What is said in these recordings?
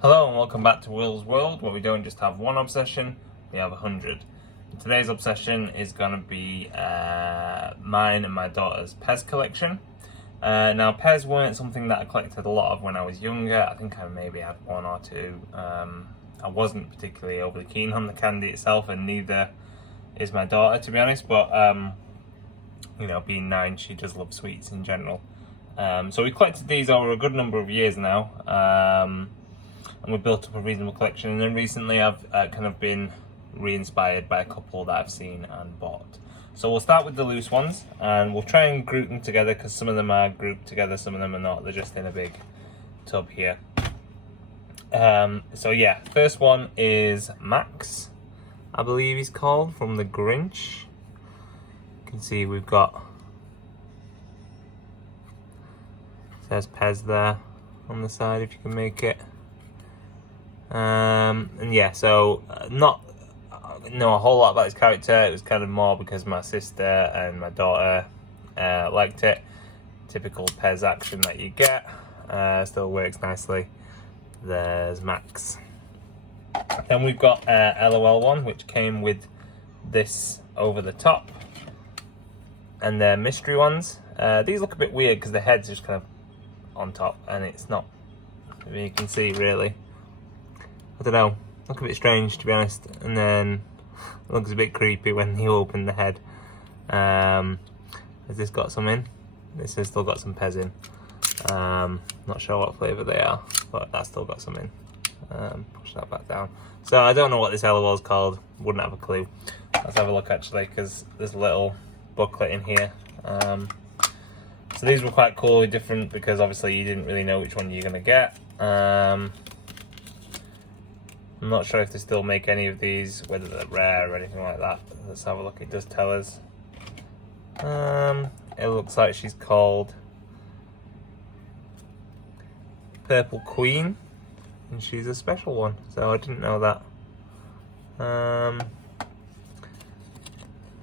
Hello and welcome back to Will's World, where we don't just have one obsession, we have 100. Today's obsession is going to be mine and my daughter's PEZ collection. Now PEZ weren't something that I collected a lot of when I was younger. I think I maybe had one or two. I wasn't particularly overly keen on the candy itself, and neither is my daughter, to be honest, but being 9, she does love sweets in general. So we collected these over a good number of years now. And we built up a reasonable collection, and then recently I've kind of been re-inspired by a couple that I've seen and bought. So we'll start with the loose ones, and we'll try and group them together because some of them are grouped together, some of them are not. They're just in a big tub here. So yeah, first one is Max, I believe he's called, from the Grinch. You can see we've got, says PEZ there on the side if you can make it. And yeah, so not know a whole lot about his character. It was kind of more because my sister and my daughter liked it. Typical PEZ action that you get. Still works nicely. There's Max. Then we've got LOL one, which came with this over the top, and they're mystery ones. These look a bit weird because the head's just kind of on top, and it's not, you can see really. I don't know, look a bit strange to be honest, and then it looks a bit creepy when you open the head. Has this got some in? This has still got some PEZ in. Not sure what flavour they are, but that's still got some in. Push that back down. So I don't know what this LOL is called, wouldn't have a clue. Let's have a look actually, because there's a little booklet in here. So these were quite cool, different, because obviously you didn't really know which one you're going to get. I'm not sure if they still make any of these, whether they're rare or anything like that. Let's have a look, it does tell us. It looks like she's called Purple Queen, and she's a special one, so I didn't know that.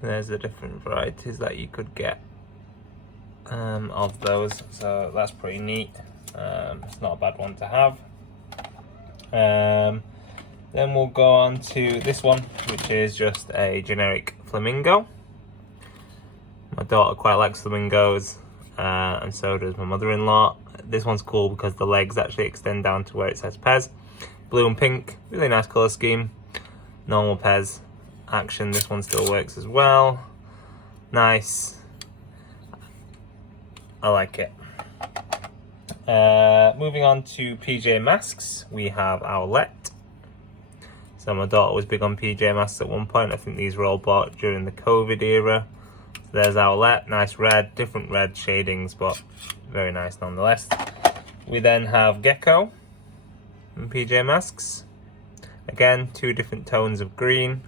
There's the different varieties that you could get of those, so that's pretty neat. It's not a bad one to have. Then we'll go on to this one, which is just a generic flamingo. My daughter quite likes flamingos, and so does my mother-in-law. This one's cool because the legs actually extend down to where it says PEZ. Blue and pink, really nice colour scheme. Normal PEZ action, this one still works as well. Nice. I like it. Moving on to PJ Masks, we have Owlette. So my daughter was big on PJ Masks at one point. I think these were all bought during the COVID era. So there's Owlette, nice red, different red shadings, but very nice nonetheless. We then have Gecko in PJ Masks. Again, 2 different tones of green.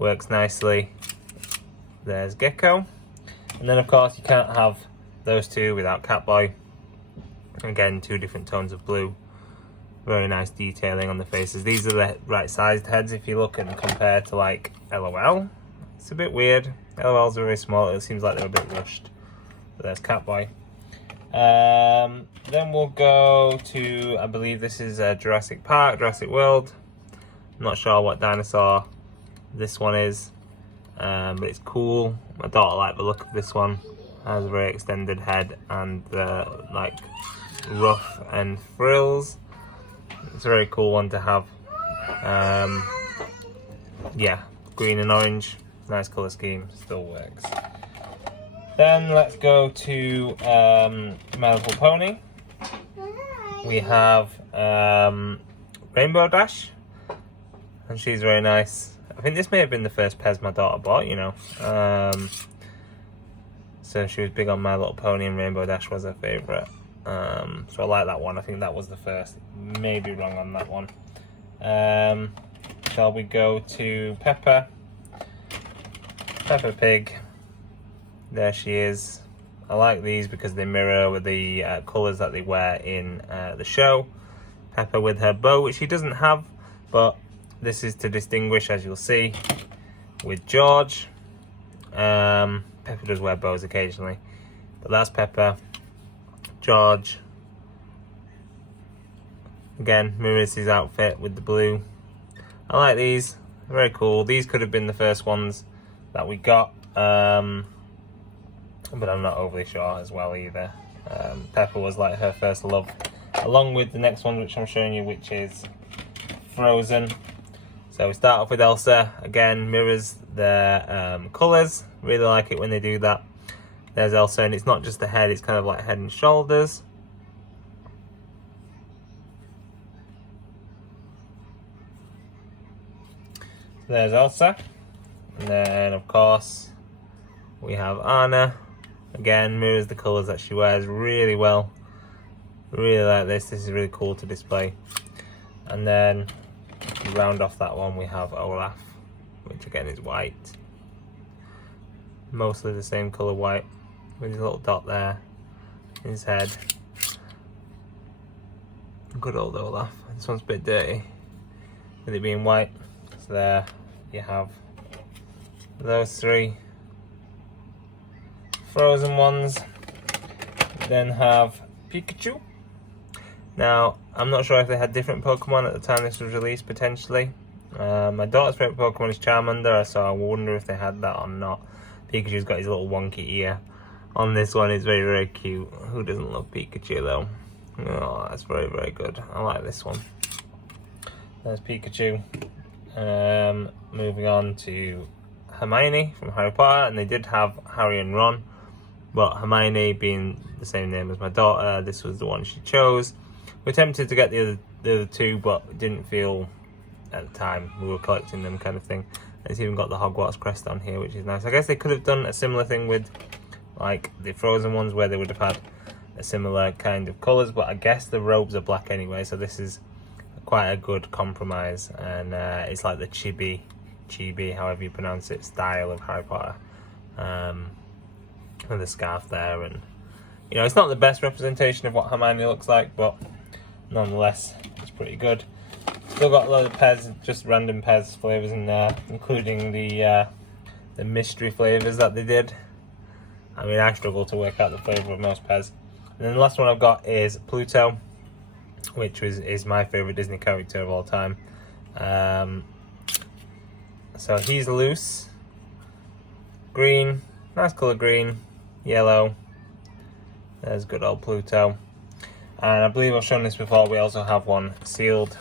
Works nicely. There's Gecko. And then of course you can't have those two without Catboy. Again, 2 different tones of blue. Very nice detailing on the faces. These are the right sized heads if you look and compare to like LOL. It's a bit weird. LOLs are very small. It seems like they're a bit rushed. But there's Catboy. Then we'll go to, I believe this is Jurassic Park, Jurassic World. I'm not sure what dinosaur this one is, but it's cool. My daughter liked the look of this one. It has a very extended head and like ruff and frills. It's a very cool one to have. Yeah, green and orange, nice colour scheme, still works. Then let's go to My Little Pony. We have Rainbow Dash, and she's very nice. I think this may have been the first PEZ my daughter bought, you know. So she was big on My Little Pony, and Rainbow Dash was her favourite. So I like that one. I think that was the first. Maybe wrong on that one. Shall we go to Peppa Pig? There she is. I like these because they mirror with the colours that they wear in the show. Peppa with her bow, which she doesn't have, but this is to distinguish, as you'll see, with George. Peppa does wear bows occasionally, but that's Peppa. George Again, mirrors his outfit with the blue. I like these, very cool. These could have been the first ones that we got, but I'm not overly sure as well either. Pepper was like her first love, along with the next one which I'm showing you, which is Frozen. So we start off with Elsa. Again, mirrors their colours. Really like it when they do that. There's Elsa, and it's not just the head, it's kind of like head and shoulders. There's Elsa. And then, of course, we have Anna. Again, mirrors the colours that she wears really well. Really like this. This is really cool to display. And then, to round off that one, we have Olaf, which again is white. Mostly the same colour white, with his little dot there in his head. Good old Olaf. This one's a bit dirty, with it being white. So there you have those three Frozen ones. Then have Pikachu. Now, I'm not sure if they had different Pokemon at the time this was released, potentially. My daughter's favourite Pokemon is Charmander, so I wonder if they had that or not. Pikachu's got his little wonky ear. On this one, it's very, very cute. Who doesn't love Pikachu, though? Oh, that's very, very good. I like this one. There's Pikachu. Moving on to Hermione from Harry Potter, and they did have Harry and Ron, but Hermione, being the same name as my daughter, this was the one she chose. We attempted to get the other two, but didn't feel at the time we were collecting them, kind of thing. And it's even got the Hogwarts crest on here, which is nice. I guess they could have done a similar thing with like the Frozen ones, where they would have had a similar kind of colours, but I guess the robes are black anyway, so this is quite a good compromise. And it's like the chibi, however you pronounce it, style of Harry Potter, with the scarf there. And you know, it's not the best representation of what Hermione looks like, but nonetheless, it's pretty good. Still got a lot of PEZ, just random PEZ flavours in there, including the mystery flavours that they did. I mean, I struggle to work out the flavour of most PEZ. And then the last one I've got is Pluto, which is my favourite Disney character of all time. So he's loose. Green, nice colour green, yellow. There's good old Pluto. And I believe I've shown this before, we also have one sealed.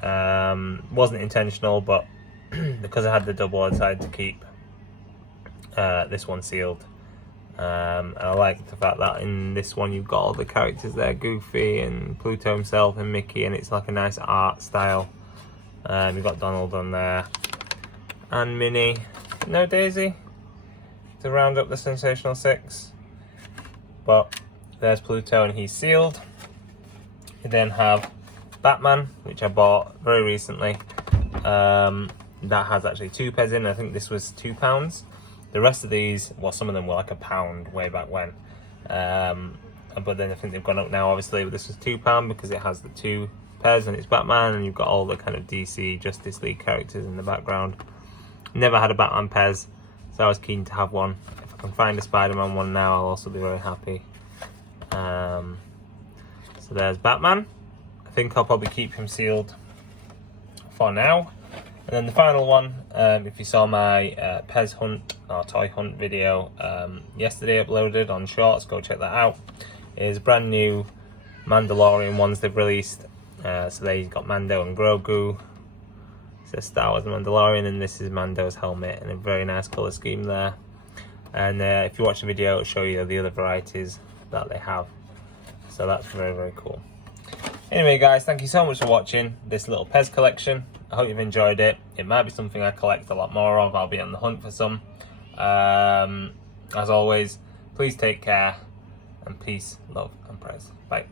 Wasn't intentional, but because I had the double, I decided to keep this one sealed. And I like the fact that in this one you've got all the characters there, Goofy and Pluto himself and Mickey, and it's like a nice art style. You've got Donald on there and Minnie. No Daisy to round up the sensational six, but there's Pluto and he's sealed. You then have Batman, which I bought very recently. That has actually 2 PEZ in. I think this was £2. The rest of these, well, some of them were like £1 way back when. But then I think they've gone up now, obviously. But this was £2 because it has the 2 PEZ and it's Batman, and you've got all the kind of DC Justice League characters in the background. Never had a Batman PEZ, so I was keen to have one. If I can find a Spider-Man one now, I'll also be very happy. So there's Batman. I think I'll probably keep him sealed for now. And then the final one, if you saw my PEZ hunt or toy hunt video yesterday uploaded on Shorts, go check that out, is brand new Mandalorian ones they've released. So they got Mando and Grogu. It says Star Wars Mandalorian, and this is Mando's helmet, and a very nice colour scheme there. And if you watch the video, it'll show you the other varieties that they have. So that's very, very cool. Anyway guys, thank you so much for watching this little PEZ collection. I hope you've enjoyed it. It might be something I collect a lot more of. I'll be on the hunt for some. As always, please take care, and peace, love and prayers. Bye.